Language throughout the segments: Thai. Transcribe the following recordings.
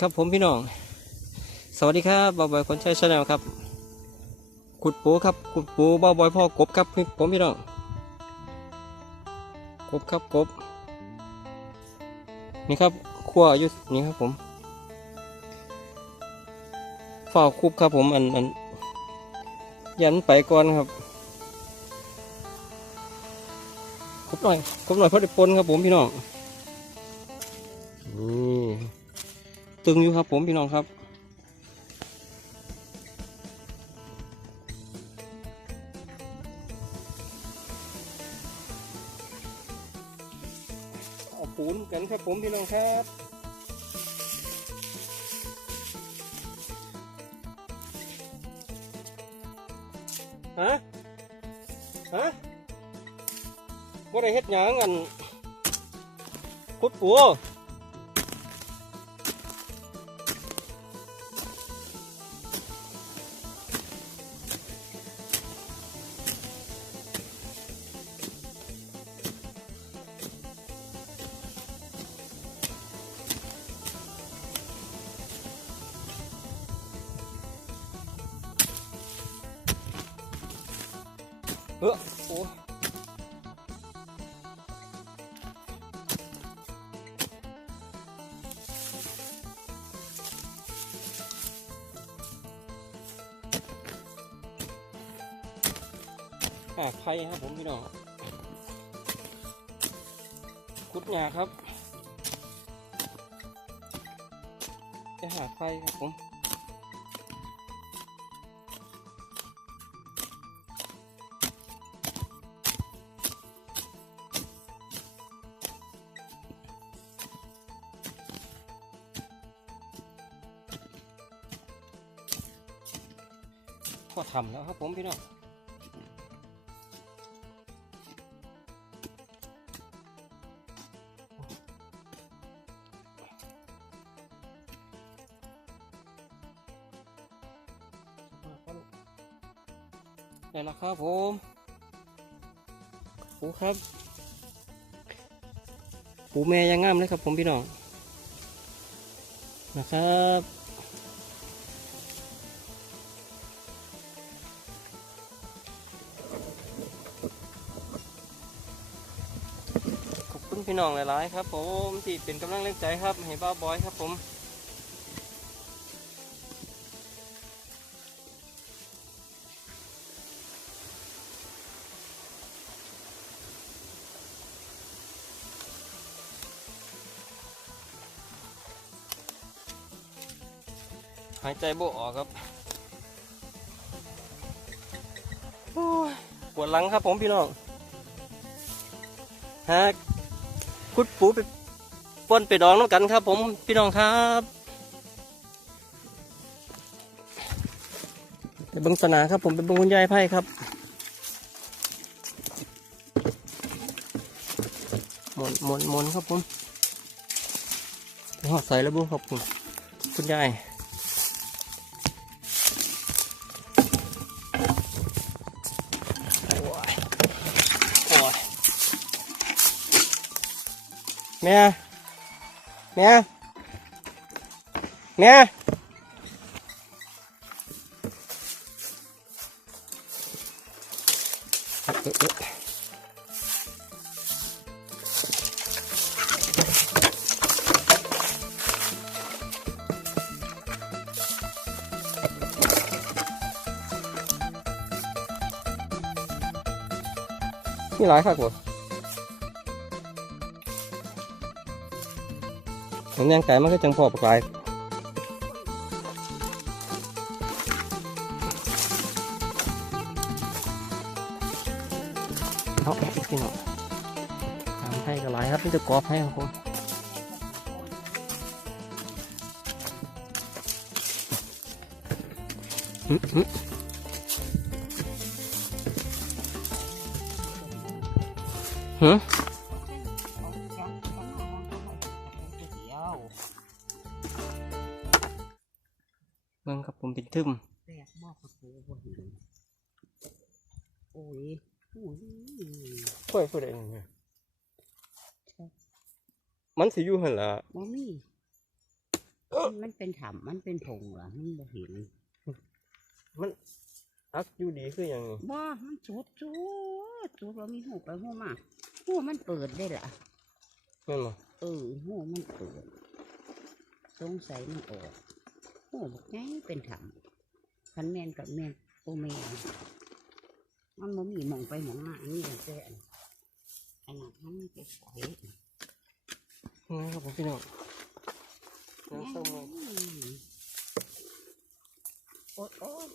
ครับผมพี่น้อง สวัสดีครับบอบอยคนใช้ชาแนลครับ ขุดปูครับ ขุดปูบอบอยพ่อกบครับผมพี่น้อง กบครับกบ นี่ครับขั้วอยู่นี่ครับผมฝ้าคุบครับผมอันอันยันไปก่อนครับกบหน่อยกบหน่อยเพราะได้ปนครับผมพี่น้อง ตึงอยู่ครับผมพี่น้องครับ เอาปูนกันครับผมพี่น้องครับฮะฮะว่าได้เฮ็ดหยังอันคุดปู เออโอ้อ่าไผ่ครับผมพี่น้องกุดหยาครับจะหาไฟครับผม ก็ทำแล้วครับผมพี่น้องได้แล้วครับผมปูครับ ปูแม่ยังงามเลยครับผมพี่น้องนะครับ พี่น้องหลายๆครับ ผมที่เป็นกำลังแรงใจครับให้บ้าบอยครับผมหายใจโบออกครับปวดหลังครับผมพี่น้องฮะ คุดปูไปป้นไปดองน้ำกันครับ ผมพี่น้องครับไปเบิ้งสนาครับ ผมเป็นเบิ้งคุณยายไพ่ครับหมนหมนหมนครับผมหอดใส่แล้วบุครับคุณคุณยาย แม่แม่แม่นี่หลายครับผม ผมย่างไก่มันก็จังพอประกายเอาอีกทีหน่อยทำให้กระไรครับนี่จะกรอบให้ครับผมหือ ทึมแตกหม้อข้าวโพดบ่เห็นโอ้ยโอ้ยค่อยพูดเองเนี่ยมันสิอยู่หันละบ่มีเอมันเป็นถ้ำมันเป็นผงเหรอมันบ่เห็นมันอักอยู่ดีคือหยังนี่บ่มันจุดจุดจุดเรามีหูไปหูมาหูมันเปิดได้ล่ะแม่นบ่เออหูมันเปิดสงสัยมันออก หูบอกไงเป็นถ้ำคันแมนกับแมนโอแมนมันบ่มีหมองไปหมองมาอันนี้แต่อันอันนั้นมันไปปล่อยนี่ครับผมพี่น้องน้ำส้มเลยอืมโอ๊ยโอ๊ย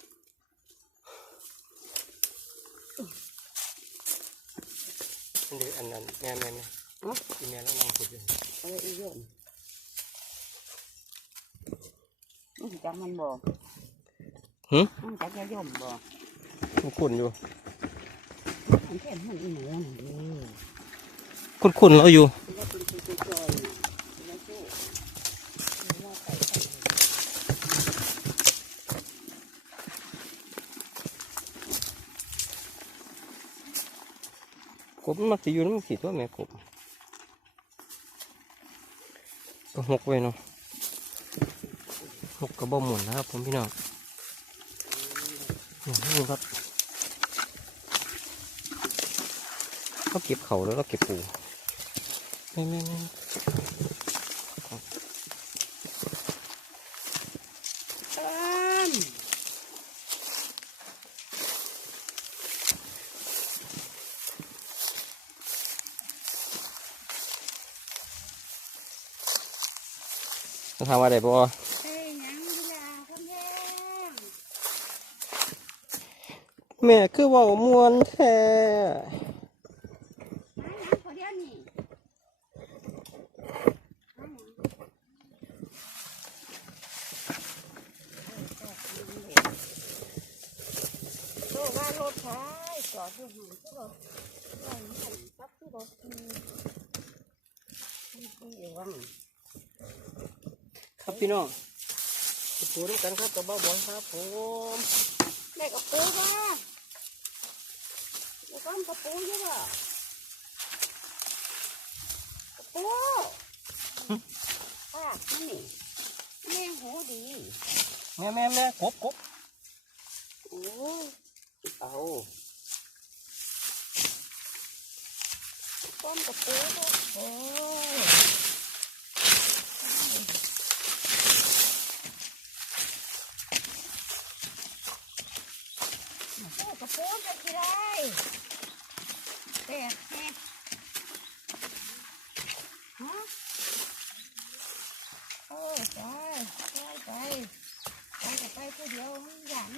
อันนี้อันนั้นแม่แม่แม่อ๋ออีแม่แล้วนางขุดอยู่เอ้ยอีโยนมั นจักมันบอกหึมันจักจะย่อมบอกมันขุ่นอยู่มันแค่มันอีหนูนี่ขุ่นขุ่นๆเราอยู่แล้วเป็นตัวจอยๆน่ะแล้วก็แล้วไปไปกบมันมักสิอยู่น้ำขีดตัวแม่กบก็หกไว้เนาะ หกกระบอกหมุนนะครับ ผมพี่น้องนี่ครับเขาเก็บเขาแล้วเราเก็บปูไม่ไม่ไม่จะทำอะไรบ่ เอ้ยหยังดีล่ะคำแพง แม่คือว่ามวนแท้หาหยังขอเดียวนี่หาโซ่ว่ารถขอดอยู่หันก็บอกว่าหันปั๊บก็บอกอืมอืมอืมอยู่ว่างครับพี่น้องปปูด้วยกันครับกับบ้าบอลครับผมแม่กับปูว่า แล้วก็กับปูเยอะอะกับปูป้านี่นี่แม่หูดีแม่แม่แม่กบกบโอ้ยเอาต้นกับปูด้วยโอ้ยโอ้กับปูจะกี่ไร แต่แม่ฮะโอ้ยไปไปไปไปกับไปผู้เดียวมันหยามั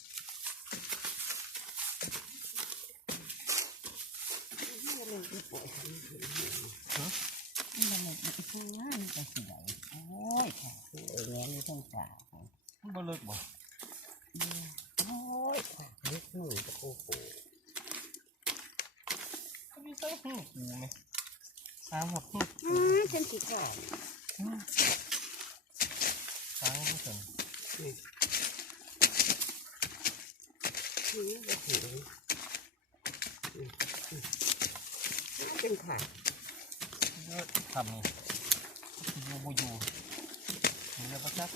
นจริงมันควรแบบร้ายได้ไงไอ้ยูปูหน่อยนะมันบ่เลิกบ่โอ้ยลึกหนึ่งโอ้โหมันมีใส่หูปูไหมสามครับหูอืมฉันสิขาดสามผู้ชมนี่โอ้โหมัน เป็นขาดเยอะทำนี่อยู่บ่อยู่มันเรียกว่าจัก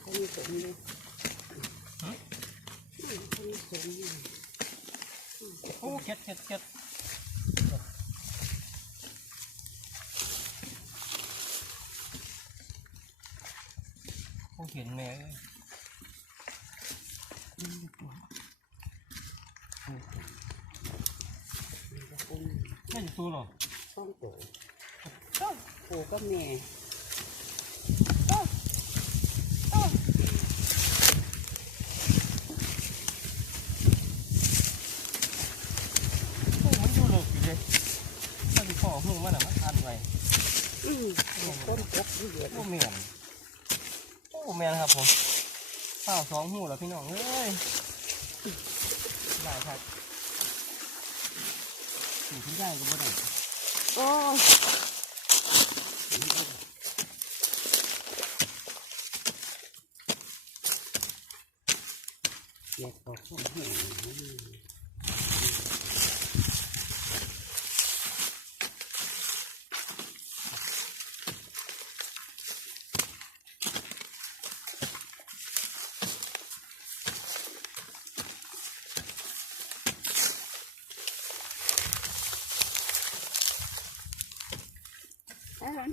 เขามีสมอยู่เขามีสมอยู่โอ้เก็ดเก็ดเก็ดโอ้เห็นแม่ เอ้ยอืมตัวหรอสองตัวปูก็แม่โอ้มันอยู่หลบอยู่เลยถ้าที่พ่อหูมันอะมันอันไว้อืมต้นกบที่เดือดโอ้เมียนโอ้เมียนครับผมข้าวสองหูแล้วพี่น้องเอ้ย ได้ครับถึงที่ได้ก็ไม่ได้โอ้อยากออกข้างแ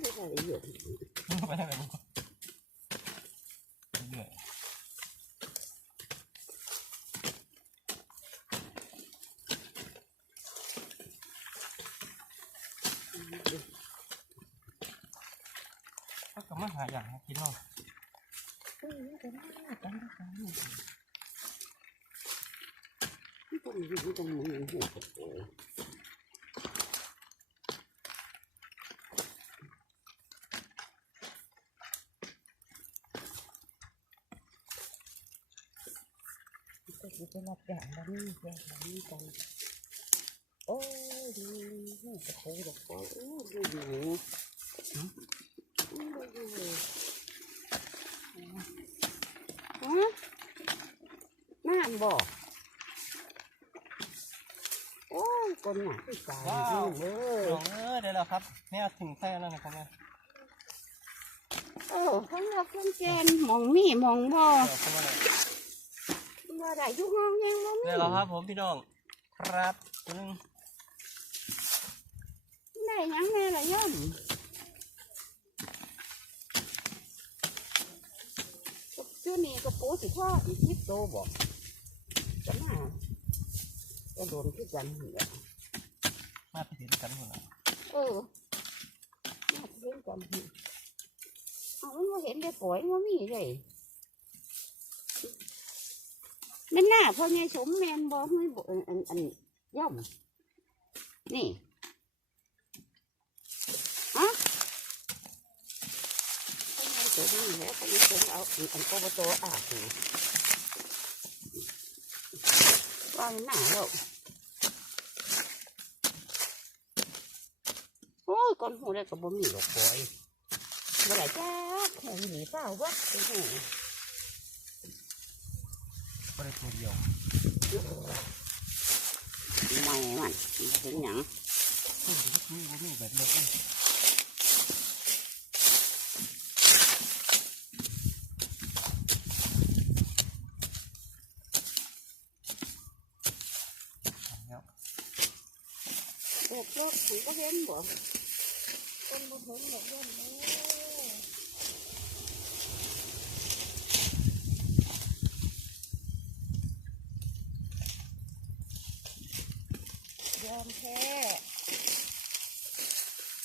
ห้งถ้าร้านที่ใส่เยอะไปได้แบบนี้เรื่อยาก็มาหาอย่างให้กินเนาะเออแต่ว่ากันกันนี่ตรงนี้ตรงนี้หัวโอ้ก็ จะไปรับอย่างนั้นอย่างนี้กัน โอ้ดูหัวโอ้ดอกโอ้ดูดูดูดูฮะน้ำบ่โอ้ยคนหนักที่ตายเลยน้องเอ้ยเดี๋ยวแล้วครับแม่ถึงแท้แล้วนะครับแม่เออข้างนอกเครื่องแกนมองมีมองบ่ เดี๋ยวเข้ามาเลยว่าได้อยุห้องยังบ่มีเดี๋ยวแล้วครับผมพี่น้องครับตัวหนึงได้หยังแม่ละย่อมชื่อนี้ก็ปูสิพ่ออีกทิพโตบ่จะมาก็โดนคือกันนี่แหละมาไปถึงกันหมดแล้วเออน่าจะเล่นกันนี่เอามันมาเห็นได้ปล่อยมันมีเลย แมันหน้าพ่อไงสมแมนบอกไม่บอกอันอันย่อม นี่ฮะพ่อไงสมแหละพ่อไงสมเอาอันอันโกบโตอาบอยู่ว่าหน้าแล้วโอ้ยก้อนหูได้กับบ่มีหรอกปล่อยเมื่อไหร่จ้าแข่งหนีเปล่าวะโอ้โห ก็ได้ตัวเดียวไม่มันเป็นหยังซึ่งจะมีบ่มีแบบเล็กเลยแล้วเด็กรถถึงก็เห็นบ่คนบ่เห็นดอกย่อมเลยยอม แพ้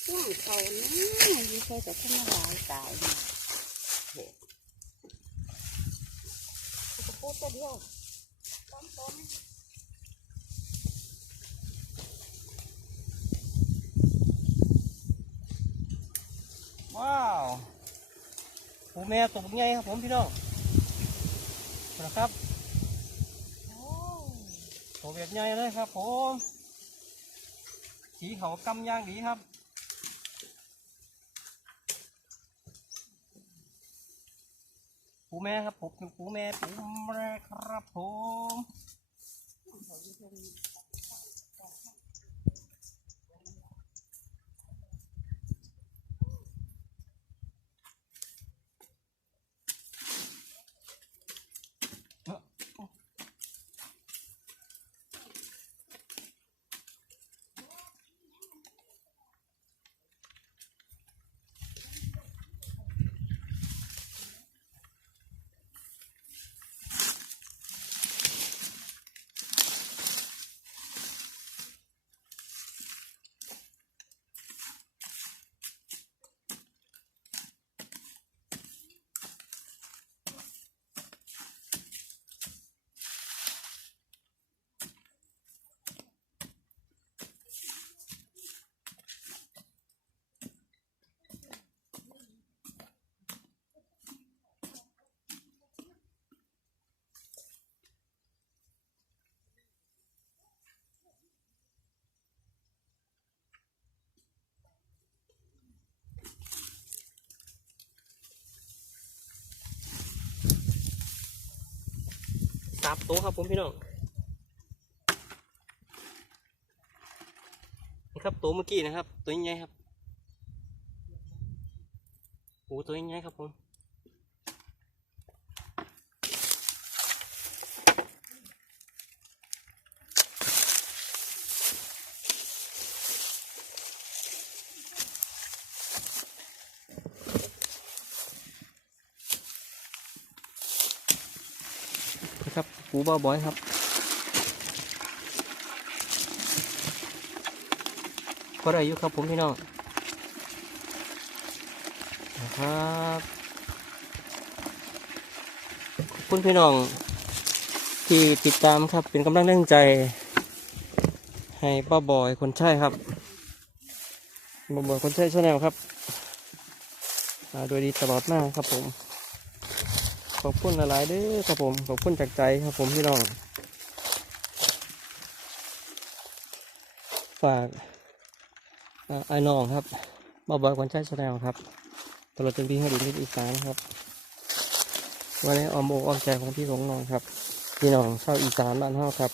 ย่างเขานะยิ่งเคยแต่ขึ้นมาหลายตายนะโหจะพูดตัวเดียวต้มต้มว้าวปูแม่ตกใหญ่ครับผมพี่น้องนะครับตัวแบบใหญ่เลยครับผม สีเขากำย่างดีครับปูแม่ครับผมปูแม่ปูแม่ครับผม สามตัวครับผมพี่น้องนี่ครับตัวเมื่อกี้นะครับ ตัวใหญ่ครับโอ้ตัวใหญ่ครับผม บ้าบอยครับ ก็ได้อยู่ครับผมพี่น้องนะครับขอบคุณพี่น้อง ที่ติดตามครับเป็นกำลังแรงใจ ให้ป้าบอยคนใช่ครับป้าบอยคนใช่ชาแนลครับโดยดีตลอดมาครับผม ขอบคุณหลายๆเด้อครับผมขอบคุณจากใจครับผมพี่น้อง ฝากไอ้น้องครับมาบอกคนใช้ชาแนลครับตลอดจนพี่ให้ดีที่อีสานครับวันนี้ออมอกออมใจของพี่ของน้องครับ พี่น้องชาวอีสานบ้านเฮาครับ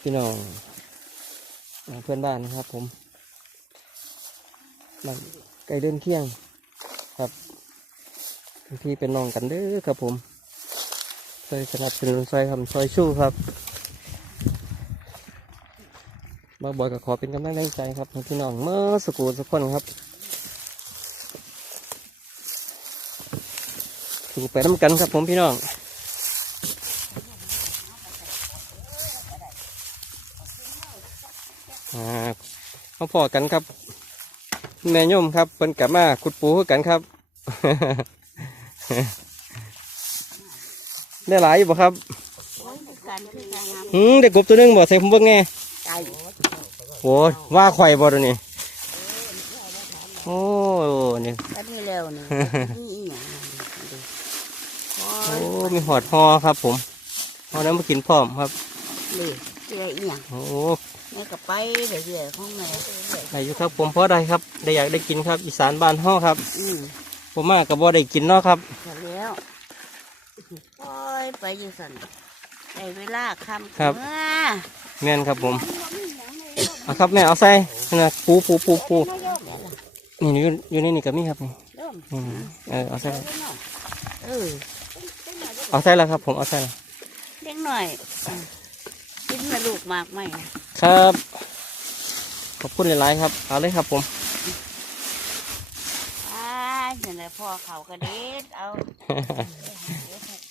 พี่น้องเพื่อนบ้านนะครับผมบ้านไก่เดินเที่ยงครับ พี่เป็นน้องกันเด้อครับผมซอยสนับสนุนซอยทำซอยชู้ครับมาบอยก็ขอเป็นกำลังใจครับพี่น้องเมื่อสกูสักคนครับสู่ไปน้ำกันครับผมพี่น้องอ่ามาพอกันครับ แม่ย่มครับเป็นกลับมาขุดปูกันครับ ได้หลายอยู่บ่ครับโอ้ยการคือการงามหืมได้กบตัวหนึงบ่ใส่ผมเบิ่งแง่ไก่โอ้ยว่าข่อยบ่ตัวนี้โอ้นี่อันนี้แล้วนี่นี่อีหยังดูโอ้โอ้ยมีหอดฮอครับ ผมฮอน้ำมากินพร้อมครับนี่เจ้าอีหยังโอ้แม่ก็ไปเรื่อยๆของแม่ได้อยู่ครับผมพอได้ครับได้อยากได้กินครับ อีสานบ้านเฮาครับอืมผมมาก็บ่ได้กินเนาะครับก็แล้วโอ้ ยไปอยู่สั่นได้เวลาคำครับ เมื่อแม่นครับผมเอาครับแม่เอาใส่นะปูปูปูปูนี่อยู่อยู่ในนี่ก็มีครับนี่เริ่มอืมเออเอาใส่ครับเออเอาใส่แล้วครับ ผมเอาใส่แล้วเล็กหน่อยอะกินมาลูกมากไหมครับ ขอบคุณหลายๆครับเอาเลยครับผมอ่าเห็นแล้วพ่อเขากระเด็ดเอาเดี๋ยวให้ไ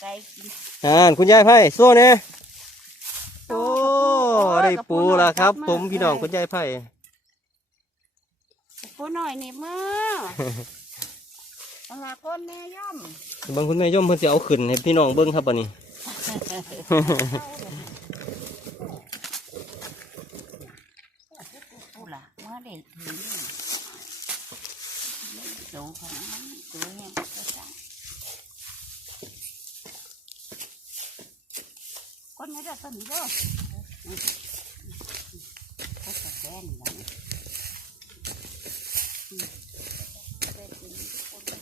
ก่กินอ่าคุณยายไพ่สู้เนี่ยโอ้ได้ปูแล้วครับ ผมพี่น้องคุณยายไพ่ปูหน่อยนี่มือเอาลาก้นแม่ย่อมบางคุณแม่ย่อมเพิ่นจะเอาขึ้นให้พี่น้องเบิ้งครับบัดนี้ปูล่ะเมื่อเด็กถึงสูงของมันตัวเนี้ก็สั่ง ก้นนี้ได้ต้นนี้เด้อเขาจะแกนแล้ว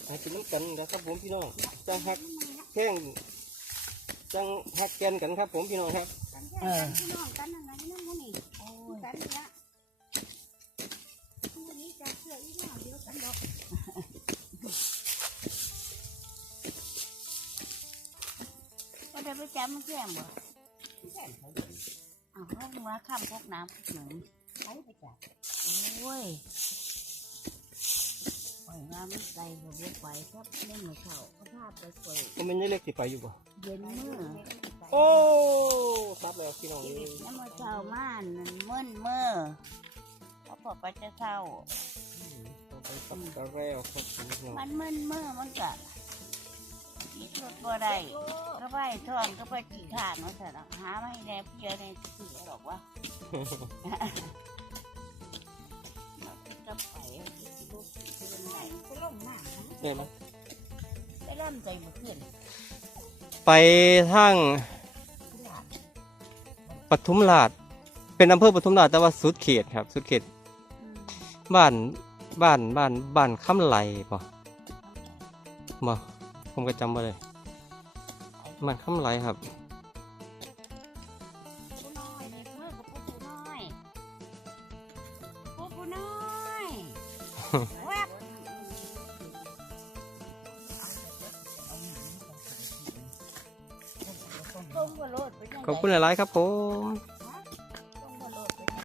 ให้กินน้ำกันนะครับผมพี่น้องจังหักแข้งจังหักแกนกันครับ ผมพี่น้องครับเออพี่น้องกันนั่นนะนั่นนั่นนี่โอ้ยกันนี่ละคู่นี้จะเชื่ออีกอย่างเดียวกันดอกก็ได้ไปจำมันแค่บ่ อ้าวเขามาข้ามพวกน้ำหนึ่งไปไปจ้ะโอ้ยปล่อยน้ำใส่หัวเด็กไว้ครับเล่นมือเข่าเขาพาไปปล่อยก็มันยังเล็กสิไปอยู่บ่เย็นมือโอ้ครับแล้วพี่น้องเอ้ยน้ำมือเช้ามานั่นมึนมือเขาบอกว่าจะเศร้าต่อไปตับกระแล้วครับผมพี่น้องมันมึนมือมันกะ คิดรถบ่ได้ก็ไปทอนก็ไปขี่ขานมาเสร็จหาไม่ได้เพียในเสือหรอกวะจะไปลูกเป็นไงไปลงหน้านะได้ไหมได้เริ่มใจมาขึ้นไปทางปทุมราช เป็นอำเภอปทุมราชแต่ว่าสุดเขตครับ สุดเขต บ้านบ้านบ้านบ้านคำไหลป่ะบ่ ผมก็จำมาเลย มันเข้ามากกัน้อยครับขอบคุณหลายๆครับผม